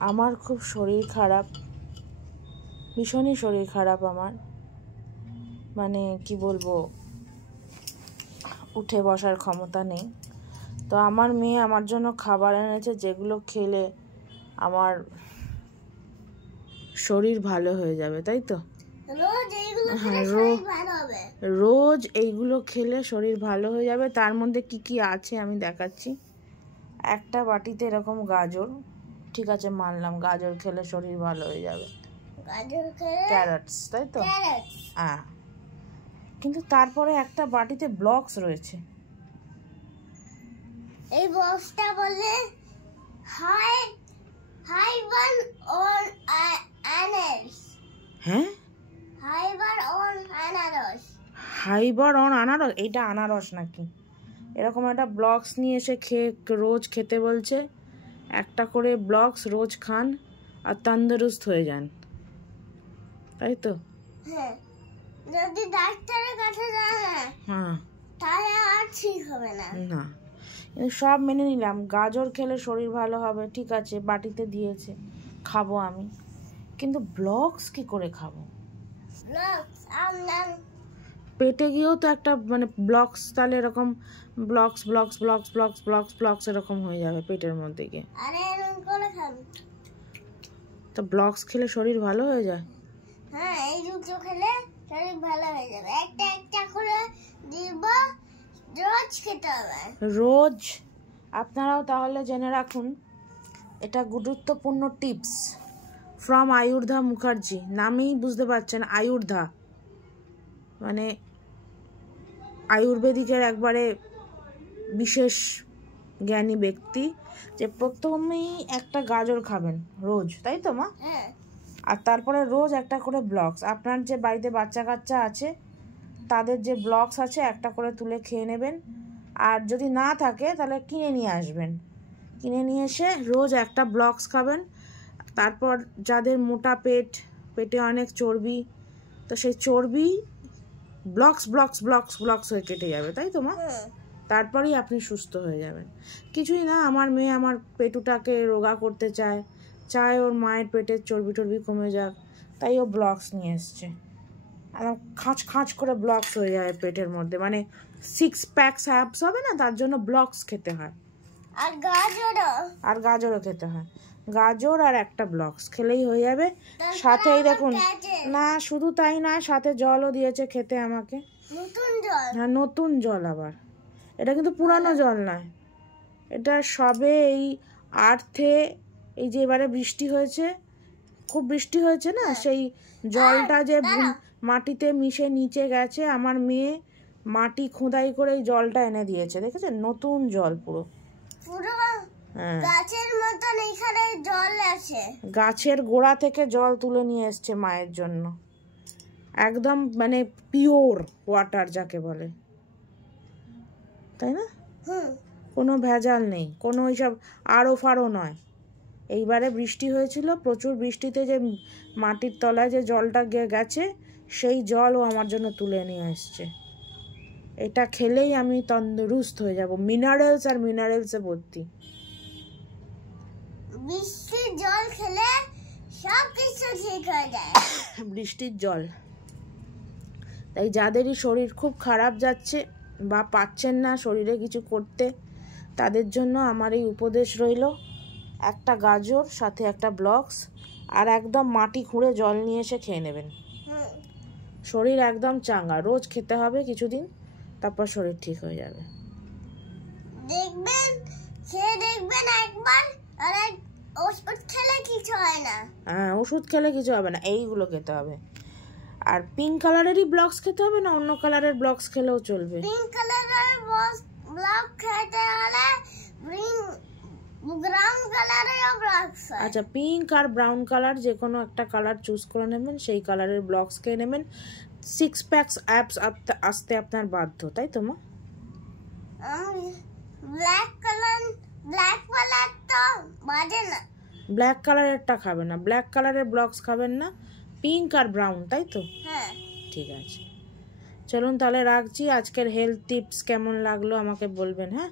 আমার খুব শরীর খারাপ, ভীষণই শরীর খারাপ আমার, মানে কি বলবো, উঠে বসার ক্ষমতা নেই। তো আমার মেয়ে আমার জন্য খাবার এনেছে, যেগুলো খেলে আমার শরীর ভালো হয়ে যাবে, তাই তো? হ্যাঁ, রোজ এইগুলো খেলে শরীর ভালো হয়ে যাবে। তার মধ্যে কি কি আছে আমি দেখাচ্ছি। একটা বাটিতে এরকম গাজর, ঠিক আছে মানলাম গাজর খেলে শরীর ভালো হয়ে যাবে, ক্যারটস, তাই তো? হ্যাঁ, কিন্তু তারপরে একটা বাটিতে ব্লকস রয়েছে। এই বক্সটা বলে ফাইবার অন আনারস। হ্যাঁ, ফাইবার অন আনারস। ফাইবার অন আনারস? এইটা আনারস নাকি? এরকম একটা ব্লকস নিয়ে এসে রোজ খেতে বলছে। একটা করে ব্লকস রোজ খান আর তন্দুরুস্ত হয়ে যান, তাই তো? হ্যাঁ, যদি ডাক্তারের কাছে যান হ্যাঁ তাহলে আর ঠিক হবে না। না, সব মেনে নিলাম। গাজর খেলে শরীর ভালো হবে, ঠিক আছে, বাটিতে দিয়েছে, খাবো আমি, কিন্তু ব্লকস কি করে খাবো? পেটে গিয়েও তো একটা মানে ব্লকস, তাহলে এরকম blocks blocks blocks blocks blocks blocks এরকম হয়ে যাবে পেটের মধ্যে গিয়ে। তো ব্লকস খেলে শরীর ভালো হয়ে যায়? হ্যাঁ, এই দুটো খেলে শরীর ভালো হয়ে যাবে। একটা একটা করে দিব, রোজ খেতে হবে। রোজ। আপনারাও তাহলে জেনে রাখুন, এটা গুরুত্বপূর্ণ টিপস ফ্রম আয়ুর্ধা মুখার্জি। নামেই বুঝতে পারছেন, আয়ুর্ধা মানে আয়ুর্বেদিকের একবারে বিশেষ জ্ঞানী ব্যক্তি, যে প্রথমেই একটা গাজর খাবেন রোজ, তাই তো মা? আর তারপরে রোজ একটা করে ব্লকস। আপনার যে বাড়িতে বাচ্চা কাচ্চা আছে তাদের যে ব্লকস আছে একটা করে তুলে খেয়ে নেবেন। আর যদি না থাকে তাহলে কিনে নিয়ে আসবেন, কিনে নিয়ে এসে রোজ একটা ব্লকস খাবেন। তারপর যাদের মোটা পেটে অনেক চর্বি, তো সেই চর্বি ব্লকস ব্লকস ব্লকস ব্লকস হয়ে কেটে যাবে, তাই তো মা? তারপরেই আপনি সুস্থ হয়ে যাবেন। কিছুই না, আমার মেয়ে আমার পেটুটাকে রোগা করতে চায় ওর মায়ের পেটের চর্বি টর্বি কমে যাক, তাই ও ব্লকস নিয়ে এসছে। খাঁচ খাঁচ করে ব্লকস হয়ে যায় পেটের মধ্যে, মানে 6 প্যাকস অ্যাবস হবে না, তার জন্য ব্লকস খেতে হয়। আর গাজরও খেতে হয়। গাজর আর একটা ব্লকস খেলেই হয়ে যাবে। সাথেই দেখুন, না শুধু তাই নয়, সাথে জলও দিয়েছে খেতে আমাকে। হ্যাঁ, নতুন জল আবার। এটা কিন্তু পুরানো জল নয়, এটা সবে এই এই যে এবারে বৃষ্টি হয়েছে, খুব বৃষ্টি হয়েছে না, সেই জলটা যে মাটিতে মিশে নিচে গেছে, আমার মেয়ে মাটি খোদাই করে এই জলটা এনে দিয়েছে, দেখেছেন? নতুন জল পুরো। হ্যাঁ, গাছের মতন এখানে জল আছে, গাছের গোড়া থেকে জল তুলে নিয়ে এসছে মায়ের জন্য, একদম মানে পিওর ওয়াটার যাকে বলে, তাই না? কোনো ভেজাল নেই, কোনো ওইসব আরও ফারও নয়। এইবারে বৃষ্টি হয়েছিল, প্রচুর বৃষ্টিতে যে মাটির তলায় যে জলটা গেছে, সেই জলও আমার জন্য তুলে নিয়ে এসছে। এটা খেলেই আমি তন্দুরুস্ত হয়ে যাব, মিনারেলস আর মিনারেলসে ভর্তি। বৃষ্টির জল খেলে সব কিছু ঠিক হয়ে যায়। বৃষ্টির জল। তাই যাদেরই শরীর খুব খারাপ যাচ্ছে বা পাচ্ছেন না শরীরে কিছু করতে, তাদের জন্য আমার এই উপদেশ রইল, একটা গাজর সাথে একটা ব্লকস আর একদম মাটি খুঁড়ে জল নিয়ে এসে খেয়ে নেবেন। শরীর একদম চাঙ্গা। রোজ খেতে হবে কিছুদিন, তারপর শরীর ঠিক হয়ে যাবে। দেখবেন একবার, আর ওষুধ খেলে কিছু হয় না। হ্যাঁ, ওষুধ খেলে কিছু হবে না, এইগুলো খেতে হবে। আর পিঙ্ক কালারেরই ব্লকস খেতে হবে না, অন্য কালারের ব্লকস খেলেও চলবে? পিঙ্ক কালারের ব্লক খেতে হলে ব্রাউন কালারের ব্লকস। আচ্ছা, পিঙ্ক আর ব্রাউন কালার যে কোনো একটা কালার চুজ করে নেবেন, সেই কালারের ব্লকস খেয়ে নেবেন। 6 প্যাকস অ্যাপস আসতে আপনার বাধ্য, তাই তো মা? ব্ল্যাক কালার তো বাজে না। ব্ল্যাক কালারেরটা খাবেন না, ব্ল্যাক কালারের ব্লকস খাবেন না, পিঙ্ক আর ব্রাউন, তাই তো? হ্যাঁ, ঠিক আছে, চলুন তাহলে রাখছি। আজকের হেলথ টিপস কেমন লাগলো আমাকে বলবেন, হ্যাঁ?